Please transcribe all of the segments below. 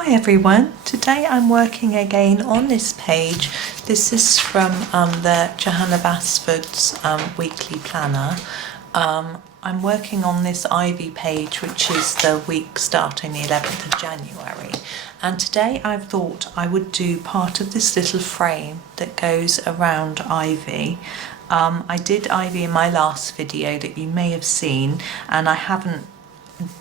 Hi everyone, today I'm working again on this page. This is from the Johanna Basford's weekly planner. I'm working on this Ivy page, which is the week starting the 11th of January. And today I've thought I would do part of this little frame that goes around Ivy. I did Ivy in my last video that you may have seen, and I haven't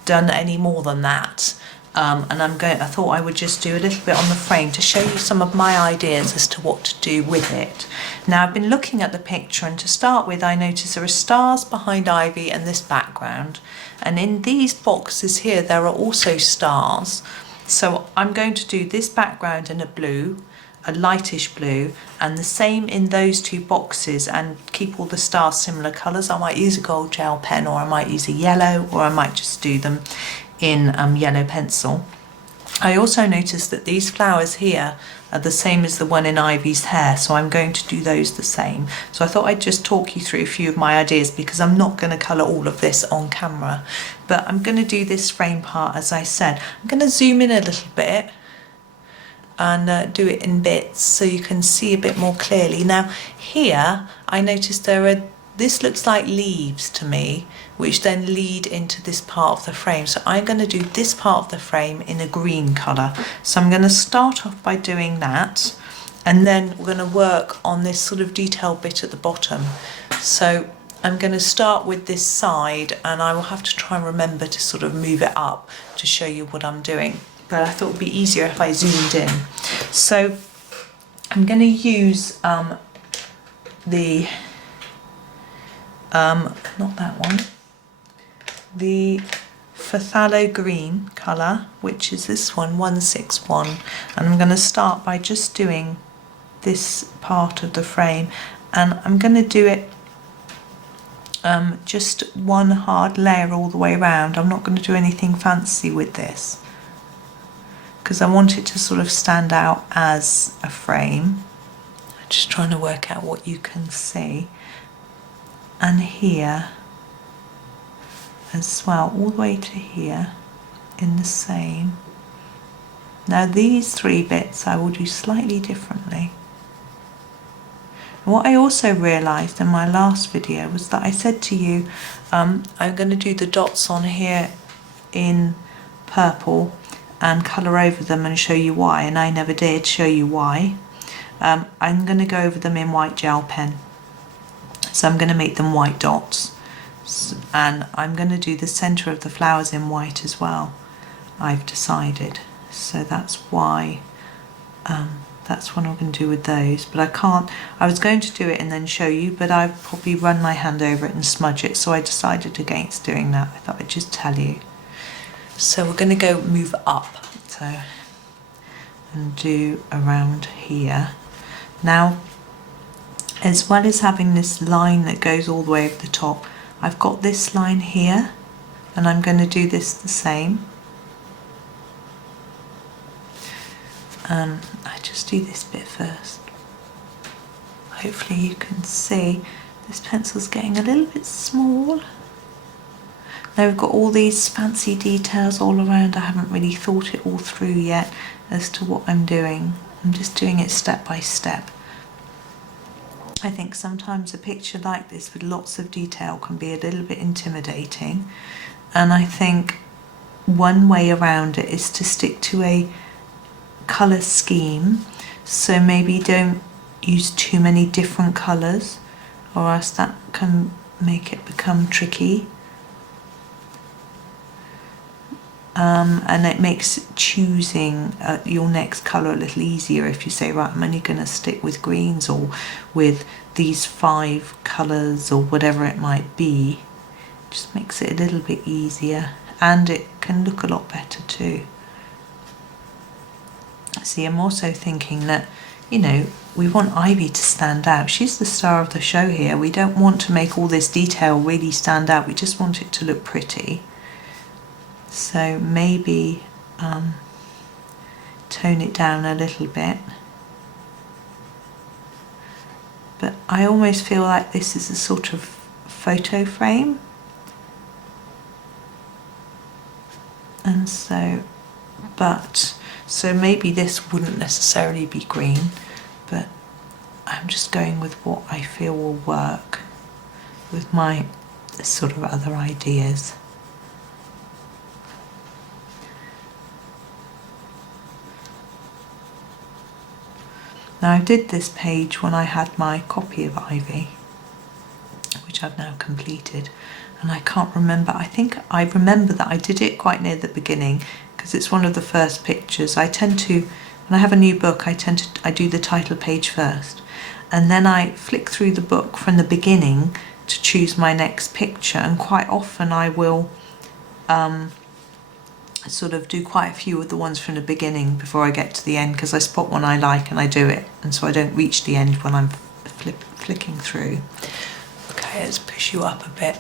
done any more than that. And I thought I would just do a little bit on the frame to show you some of my ideas as to what to do with it. Now I've been looking at the picture, and to start with I notice there are stars behind Ivy and this background, and in these boxes here there are also stars. So I'm going to do this background in a blue, a lightish blue, and the same in those two boxes, and keep all the stars similar colours. I might use a gold gel pen, or I might use a yellow, or I might just do them in yellow pencil. I also noticed that these flowers here are the same as the one in Ivy's hair, so I'm going to do those the same. So I thought I'd just talk you through a few of my ideas, because I'm not going to colour all of this on camera, but I'm going to do this frame part as I said. I'm going to zoom in a little bit and do it in bits so you can see a bit more clearly. Now here I noticed this looks like leaves to me, which then lead into this part of the frame. So I'm going to do this part of the frame in a green colour. So I'm going to start off by doing that, and then we're going to work on this sort of detailed bit at the bottom. So I'm going to start with this side, and I will have to try and remember to sort of move it up to show you what I'm doing. But I thought it would be easier if I zoomed in. So I'm going to use not that one, the Phthalo Green colour, which is this one, 161, and I'm going to start by just doing this part of the frame, and I'm going to do it just one hard layer all the way around. I'm not going to do anything fancy with this, because I want it to sort of stand out as a frame. I'm just trying to work out what you can see. And here as well, all the way to here in the same. Now these three bits I will do slightly differently. And what I also realised in my last video was that I said to you I'm going to do the dots on here in purple and colour over them and show you why, and I never did show you why. I'm going to go over them in white gel pen. So I'm going to make them white dots, and I'm going to do the centre of the flowers in white as well, I've decided. So that's why, that's what I'm going to do with those. But I can't, I was going to do it and then show you, but I've probably run my hand over it and smudge it, so I decided against doing that. I thought I'd just tell you. So we're going to go move up, and do around here. Now, as well as having this line that goes all the way over the top, I've got this line here, and I'm going to do this the same. I just do this bit first. Hopefully you can see this pencil's getting a little bit small. Now we've got all these fancy details all around. I haven't really thought it all through yet as to what I'm doing. I'm just doing it step by step. I think sometimes a picture like this with lots of detail can be a little bit intimidating, and I think one way around it is to stick to a colour scheme. So maybe don't use too many different colours, or else that can make it become tricky. And it makes choosing your next colour a little easier if you say, right, I'm only going to stick with greens or with these 5 colours or whatever it might be. It just makes it a little bit easier, and it can look a lot better too. See, I'm also thinking that, you know, we want Ivy to stand out. She's the star of the show here. We don't want to make all this detail really stand out. We just want it to look pretty. So maybe tone it down a little bit. But I almost feel like this is a sort of photo frame. And so, but So maybe this wouldn't necessarily be green, but I'm just going with what I feel will work with my sort of other ideas. Now I did this page when I had my copy of Ivy, which I've now completed, and I can't remember, I think I remember that I did it quite near the beginning because it's one of the first pictures. I tend to, when I have a new book, I do the title page first, and then I flick through the book from the beginning to choose my next picture, and quite often I will sort of do quite a few of the ones from the beginning before I get to the end, because I spot one I like and I do it, and so I don't reach the end when I'm flicking through. Okay, let's push you up a bit.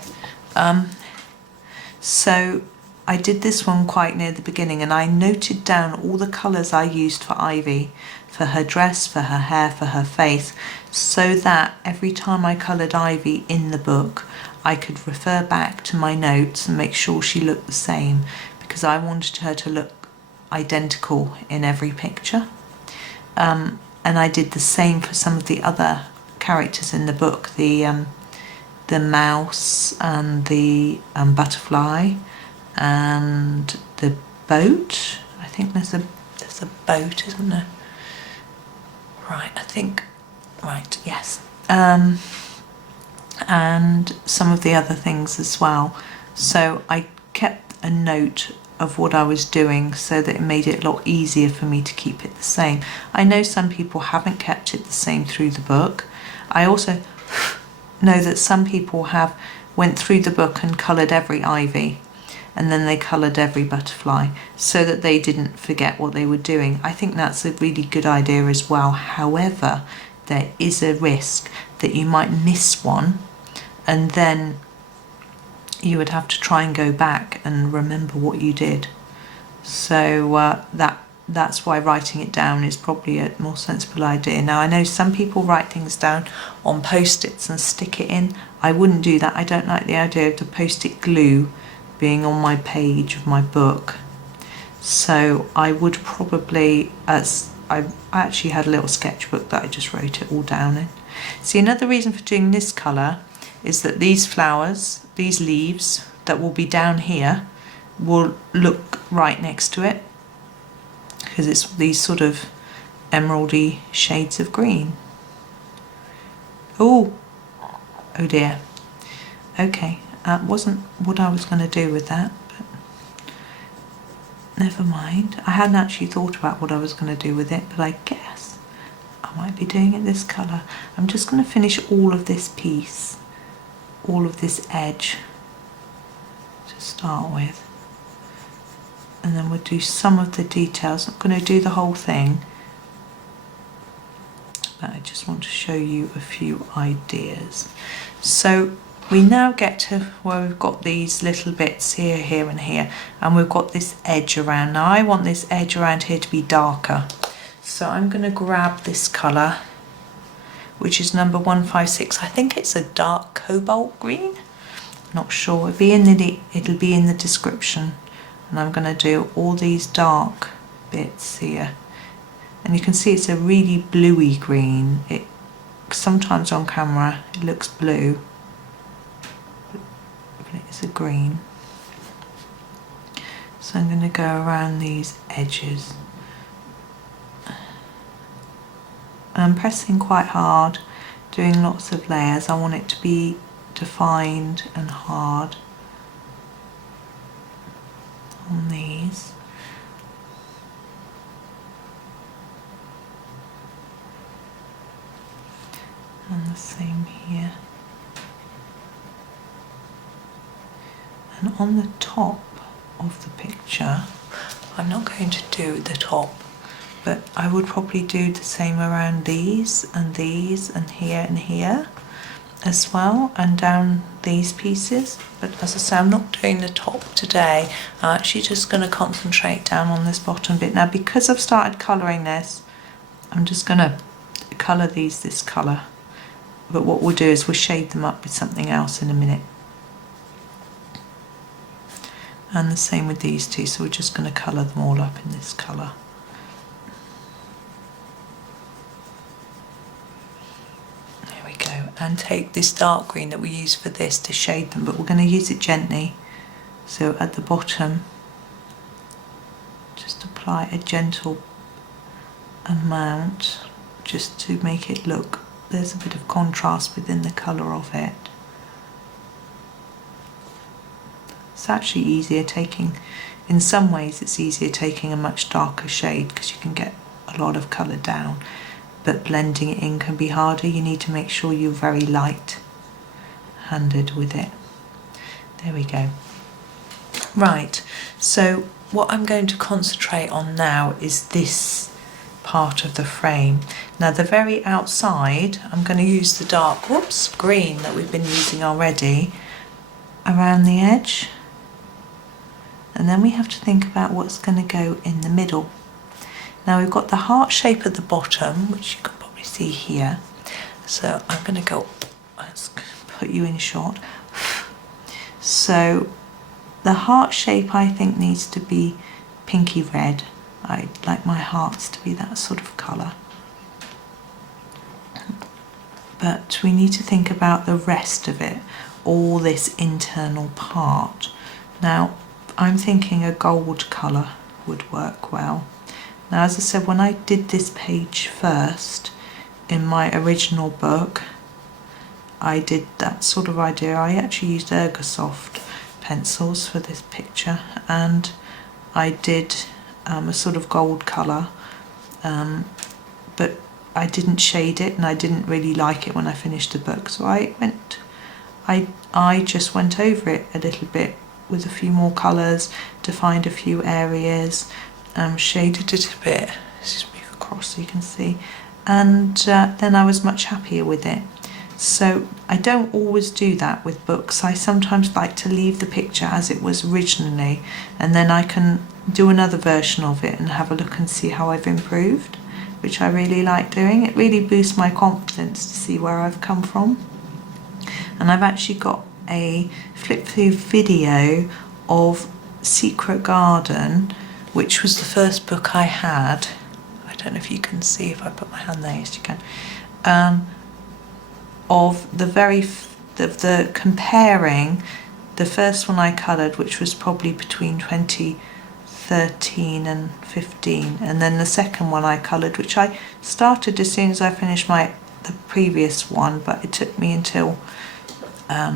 So I did this one quite near the beginning, and I noted down all the colours I used for Ivy, for her dress, for her hair, for her face, so that every time I coloured Ivy in the book I could refer back to my notes and make sure she looked the same, because I wanted her to look identical in every picture. And I did the same for some of the other characters in the book, the mouse and the butterfly and the boat. I think there's a boat, isn't there? Right, I think, right, yes. And some of the other things as well. So I kept a note of what I was doing so that it made it a lot easier for me to keep it the same. I know some people haven't kept it the same through the book. I also know that some people have went through the book and coloured every Ivy, and then they coloured every butterfly so that they didn't forget what they were doing. I think that's a really good idea as well. However, there is a risk that you might miss one, and then you would have to try and go back and remember what you did. So that's why writing it down is probably a more sensible idea. Now I know some people write things down on post-its and stick it in. I wouldn't do that. I don't like the idea of the post-it glue being on my page of my book. So I would probably, as I actually had a little sketchbook that I just wrote it all down in. See, another reason for doing this colour is that these flowers, these leaves that will be down here, will look right next to it, because it's these sort of emeraldy shades of green. Oh dear. Okay, wasn't what I was going to do with that, but never mind. I hadn't actually thought about what I was going to do with it, but I guess I might be doing it this colour. I'm just going to finish all of this piece, all of this edge to start with, and then we'll do some of the details. I'm not going to do the whole thing, but I just want to show you a few ideas. So we now get to where we've got these little bits here, here and here, and we've got this edge around. Now I want this edge around here to be darker, so I'm going to grab this colour, which is number 156. I think it's a dark cobalt green, not sure. It'll be in the description. And I'm going to do all these dark bits here, and you can see it's a really bluey green. It sometimes on camera it looks blue, but it's a green. So I'm going to go around these edges. I'm pressing quite hard, doing lots of layers. I want it to be defined and hard on these. And the same here. And on the top of the picture, I'm not going to do the top, but I would probably do the same around these and here as well, and down these pieces. But as I say, I'm not doing the top today. I'm actually just going to concentrate down on this bottom bit. Now because I've started colouring this, I'm just going to colour these this colour, but what we'll do is we'll shade them up with something else in a minute. And the same with these two, so we're just going to colour them all up in this colour. and take this dark green that we use for this to shade them, but we're going to use it gently. So at the bottom, just apply a gentle amount just to make it look, there's a bit of contrast within the colour of it. It's actually easier taking, in some ways it's easier taking a much darker shade because you can get a lot of colour down, but blending it in can be harder. You need to make sure you're very light handed with it. There we go. Right, so what I'm going to concentrate on now is this part of the frame. Now the very outside, I'm going to use the dark green that we've been using already around the edge, and then we have to think about what's going to go in the middle. Now we've got the heart shape at the bottom, which you can probably see here, so I'm going to go, let's put you in shot. So the heart shape I think needs to be pinky red. I like my hearts to be that sort of colour. But we need to think about the rest of it, all this internal part. Now I'm thinking a gold colour would work well. Now as I said, when I did this page first in my original book, I did that sort of idea. I actually used Ergosoft pencils for this picture, and I did a sort of gold colour, but I didn't shade it and I didn't really like it when I finished the book, so I just went over it a little bit with a few more colours, defined a few areas, shaded it a bit, let's just move across so you can see, and then I was much happier with it. So I don't always do that with books. I sometimes like to leave the picture as it was originally, and then I can do another version of it and have a look and see how I've improved, which I really like doing. It really boosts my confidence to see where I've come from. And I've actually got a flip through video of Secret Garden, which was the first book I had. I don't know if you can see if I put my hand there. Yes, you can. Of the comparing the first one I coloured, which was probably between 2013 and 15, and then the second one I coloured, which I started as soon as I finished the previous one, but it took me until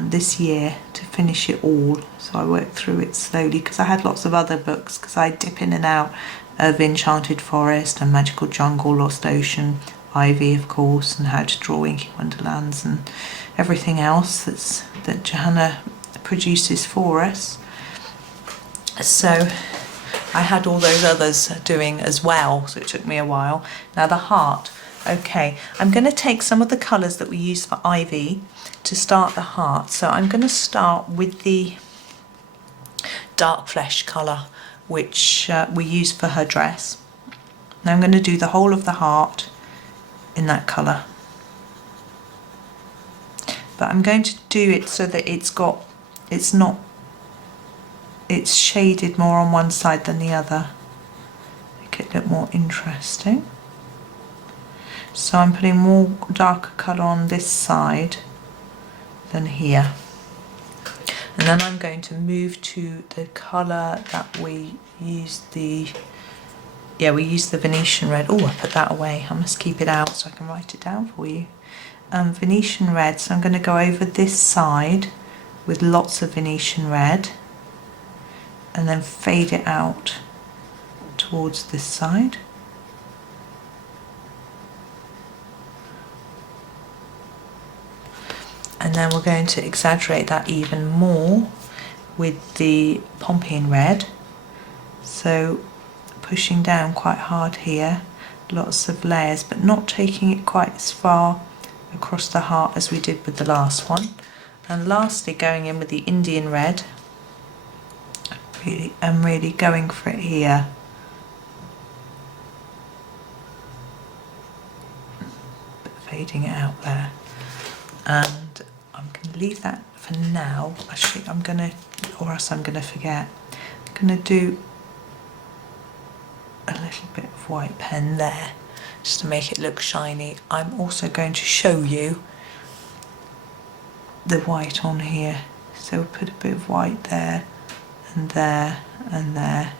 this year to finish it all, so I worked through it slowly because I had lots of other books, because I dip in and out of Enchanted Forest and Magical Jungle, Lost Ocean, Ivy of course, and How to Draw Inky Wonderlands and everything else that Johanna produces for us. So I had all those others doing as well, so it took me a while. Now the heart. Okay, I'm going to take some of the colours that we use for Ivy to start the heart. So I'm going to start with the dark flesh colour, which we use for her dress. Now I'm going to do the whole of the heart in that colour, but I'm going to do it so that it's shaded more on one side than the other, make it look more interesting. So I'm putting more darker colour on this side than here, and then I'm going to move to the colour that we used, we used the Venetian Red. Oh, I put that away. I must keep it out so I can write it down for you. Venetian Red. So I'm going to go over this side with lots of Venetian Red and then fade it out towards this side. And then we're going to exaggerate that even more with the Pompeian Red. So pushing down quite hard here, lots of layers, but not taking it quite as far across the heart as we did with the last one. And lastly, going in with the Indian Red. I'm really going for it here. But fading it out there. And I'm going to leave that for now. Actually, or else I'm going to forget. I'm going to do a little bit of white pen there just to make it look shiny. I'm also going to show you the white on here. So we'll put a bit of white there and there and there,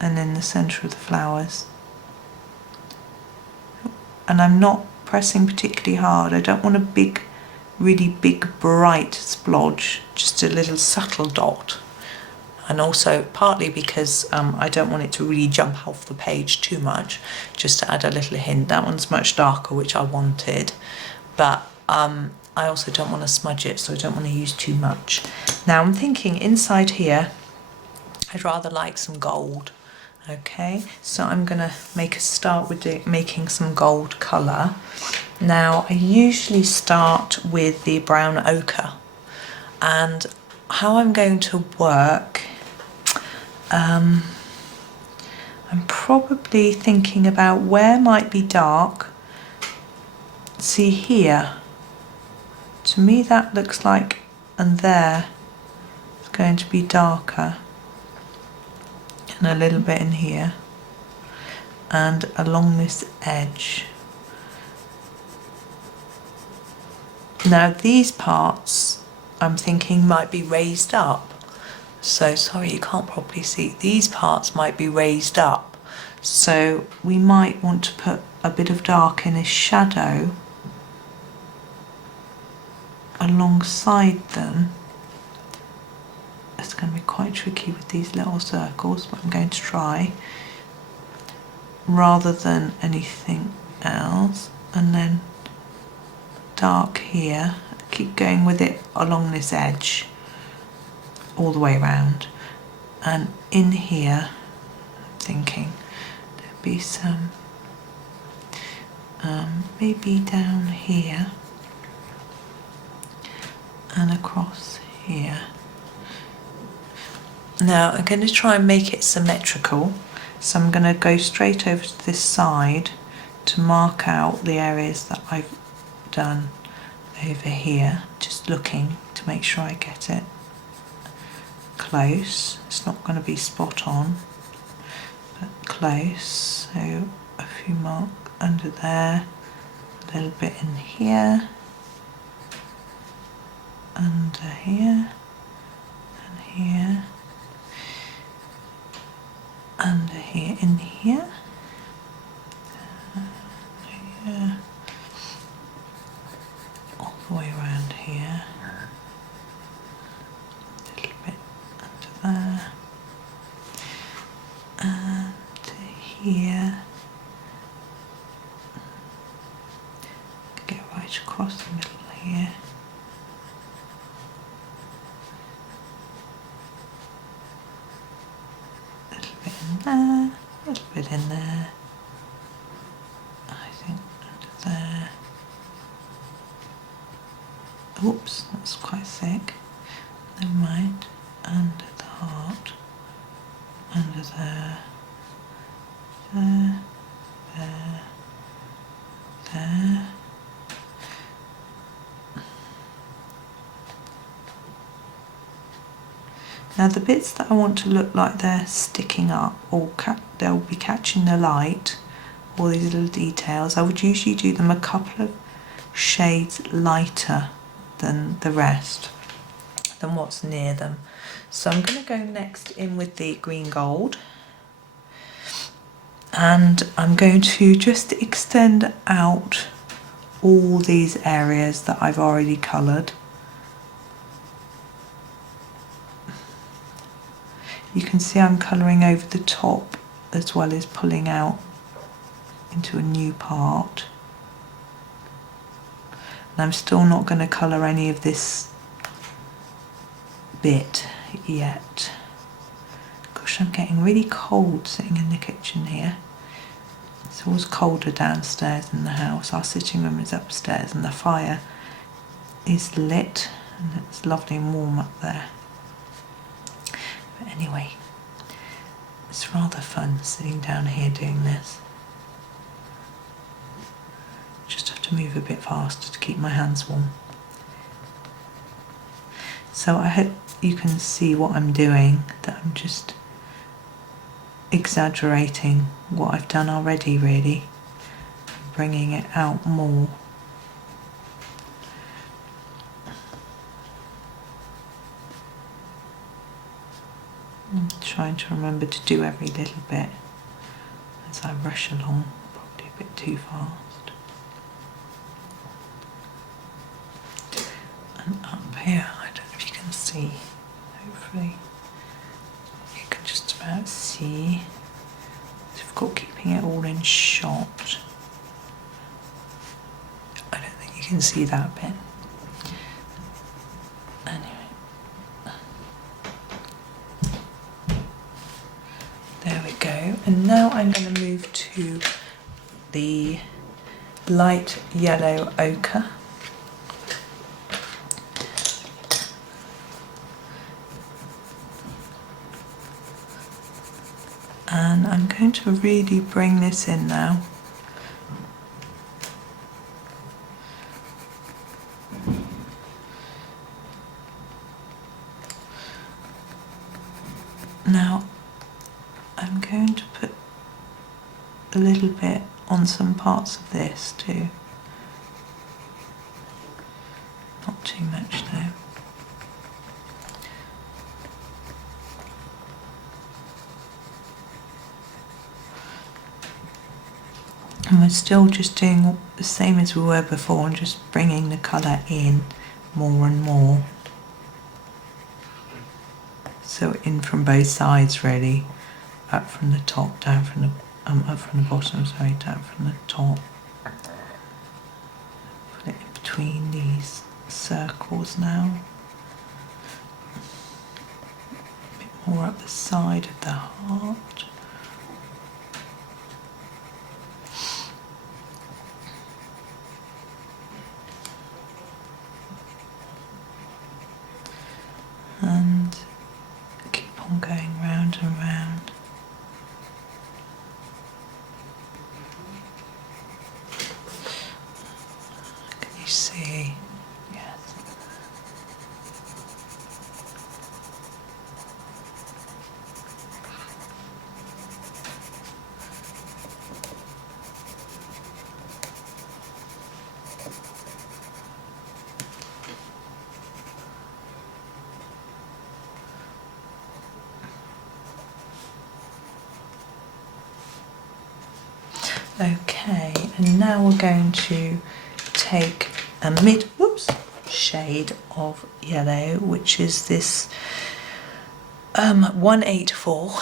and in the centre of the flowers. And I'm not pressing particularly hard. I don't want a big, really big bright splodge, just a little subtle dot. And also partly because I don't want it to really jump off the page too much, just to add a little hint. That one's much darker, which I wanted, but I also don't want to smudge it, so I don't want to use too much. Now I'm thinking inside here, I'd rather like some gold. Okay, so I'm going to make a start with making some gold colour. Now I usually start with the brown ochre, and how I'm going to work, I'm probably thinking about where might be dark. See here, to me that looks like, and there it's going to be darker, and a little bit in here, and along this edge. Now these parts I'm thinking might be raised up. So sorry, you can't probably see. These parts might be raised up. So we might want to put a bit of dark in a shadow alongside them. It's going to be quite tricky with these little circles, but I'm going to try, rather than anything else. And then dark here. Keep going with it along this edge all the way around, and in here I'm thinking there'd be some maybe down here and across here. Now I'm going to try and make it symmetrical, so I'm going to go straight over to this side to mark out the areas that I've done over here, just looking to make sure I get it close. It's not going to be spot on, but close. So a few marks under there, a little bit in here, under here, and here, under here, in here, here, all the way around here. There and here, get right across the middle here, a little bit in there, a little bit in there, I think under there. Oops, that's quite thick, never mind. Under the heart, under there, there, there, there. Now the bits that I want to look like they're sticking up, or they'll be catching the light, all these little details, I would usually do them a couple of shades lighter than the rest, than what's near them. So I'm going to go next in with the green gold, and I'm going to just extend out all these areas that I've already coloured. You can see I'm colouring over the top as well as pulling out into a new part. And I'm still not going to colour any of this bit yet. Gosh, I'm getting really cold sitting in the kitchen here. It's always colder downstairs in the house. Our sitting room is upstairs and the fire is lit and it's lovely and warm up there. But anyway, it's rather fun sitting down here doing this. Just have to move a bit faster to keep my hands warm. So I hope you can see what I'm doing, that I'm just exaggerating what I've done already, really, bringing it out more. I'm trying to remember to do every little bit as I rush along, probably a bit too fast. And up here, I don't know if you can see, hopefully you can just about see. It's difficult keeping it all in shot. I don't think you can see that bit. There we go, and now I'm going to move to the light yellow ochre. And I'm going to really bring this in now. Now, I'm going to put a little bit on some parts of this too. Not too much though. And we're still just doing the same as we were before and just bringing the colour in more and more. So in from both sides really. Up from the top, down from the up from the bottom, sorry, down from the top. Put it in between these circles now. A bit more up the side of the heart. And keep on going round and round. See, yes. Okay, and now we're going to take a mid shade of yellow, which is this 184.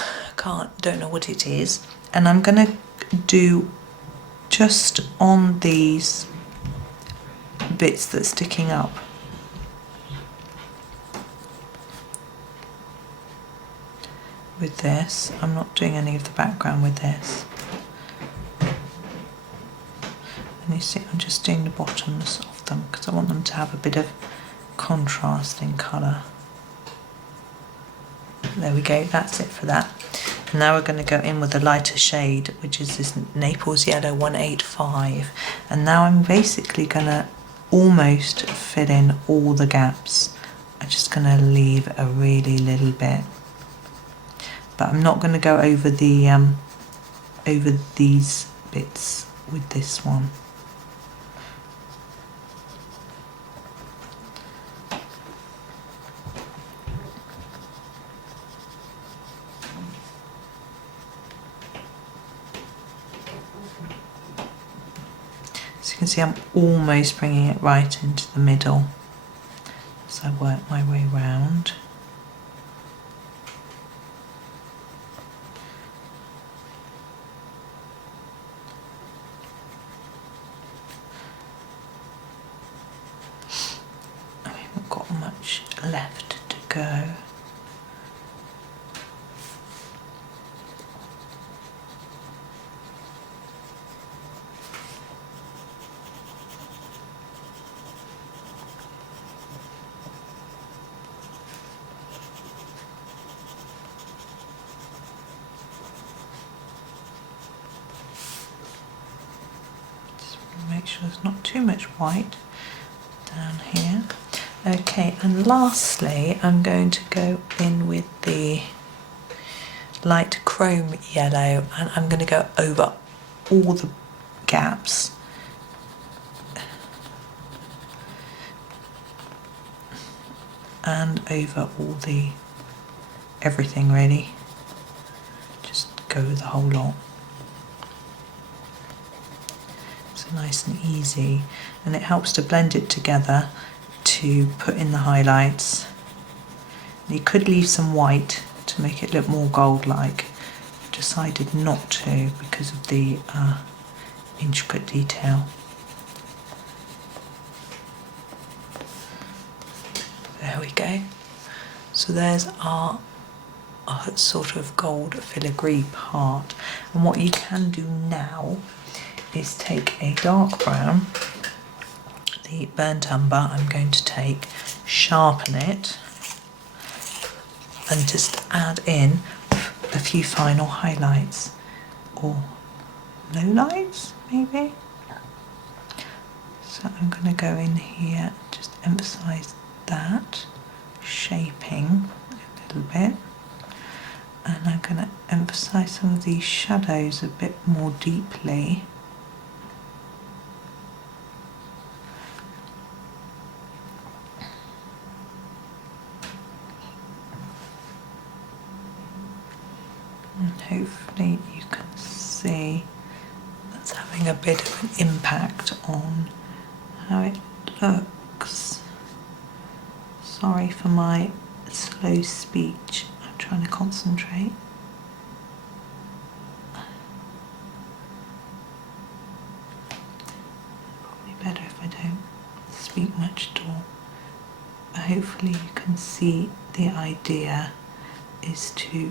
Don't know what it is, and I'm going to do just on these bits that's sticking up. With this, I'm not doing any of the background with this. And you see, I'm just doing the bottoms of them because I want them to have a bit of contrast in colour. There we go, that's it for that. And now we're going to go in with a lighter shade, which is this Naples Yellow 185. And now I'm basically going to almost fill in all the gaps. I'm just going to leave a really little bit. But I'm not going to go over the over these bits with this one. So you can see I'm almost bringing it right into the middle as I work my way round. I haven't got much left to go. Make sure there's not too much white down here. Okay, and lastly I'm going to go in with the light chrome yellow, and I'm going to go over all the gaps. And over all the everything really. Just go the whole lot. So nice and easy, and it helps to blend it together to put in the highlights. You could leave some white to make it look more gold-like. Decided not to because of the intricate detail. There we go. So there's our sort of gold filigree part. And what you can do now is take a dark brown, the burnt umber. I'm going to sharpen it and just add in a few final highlights or lowlights maybe. So I'm going to go in here, just emphasize that, shaping a little bit, and I'm going to emphasize some of these shadows a bit more deeply. And hopefully you can see that's having a bit of an impact on how it looks. Sorry for my slow speech, I'm trying to concentrate. Probably better if I don't speak much at all. But hopefully you can see the idea is to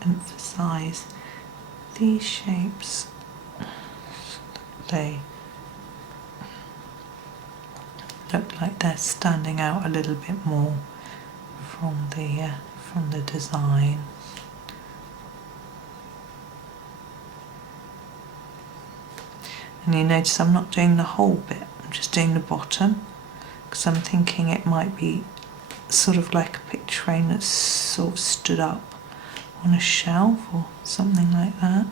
emphasize these shapes so they look like they're standing out a little bit more from the design. And you notice I'm not doing the whole bit, I'm just doing the bottom, because I'm thinking it might be sort of like a picture frame that's sort of stood up on a shelf or something like that.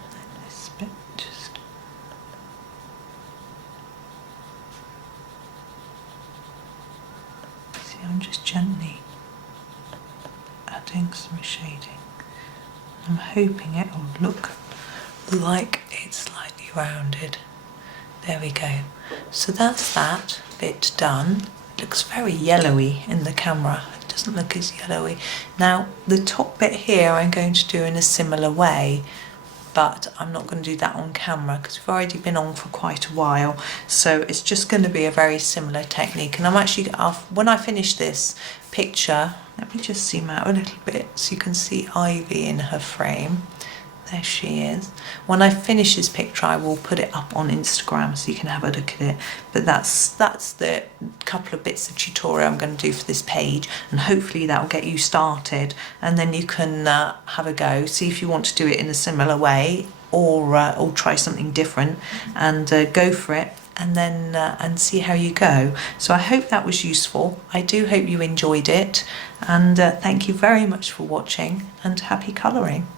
And this bit just see, I'm just gently adding some shading. I'm hoping it will look like it's slightly rounded. There we go. So that's that bit done. It looks very yellowy in the camera. It doesn't look as yellowy. Now the top bit here I'm going to do in a similar way, but I'm not going to do that on camera because we've already been on for quite a while. So it's just going to be a very similar technique. And I'm actually, when I finish this picture, let me just zoom out a little bit so you can see Ivy in her frame. There she is. When I finish this picture, I will put it up on Instagram so you can have a look at it. But that's the couple of bits of tutorial I'm going to do for this page, and hopefully that will get you started, and then you can have a go, see if you want to do it in a similar way or try something different, and go for it. And then and see how you go. So I hope that was useful. I do hope you enjoyed it, and thank you very much for watching, and happy colouring.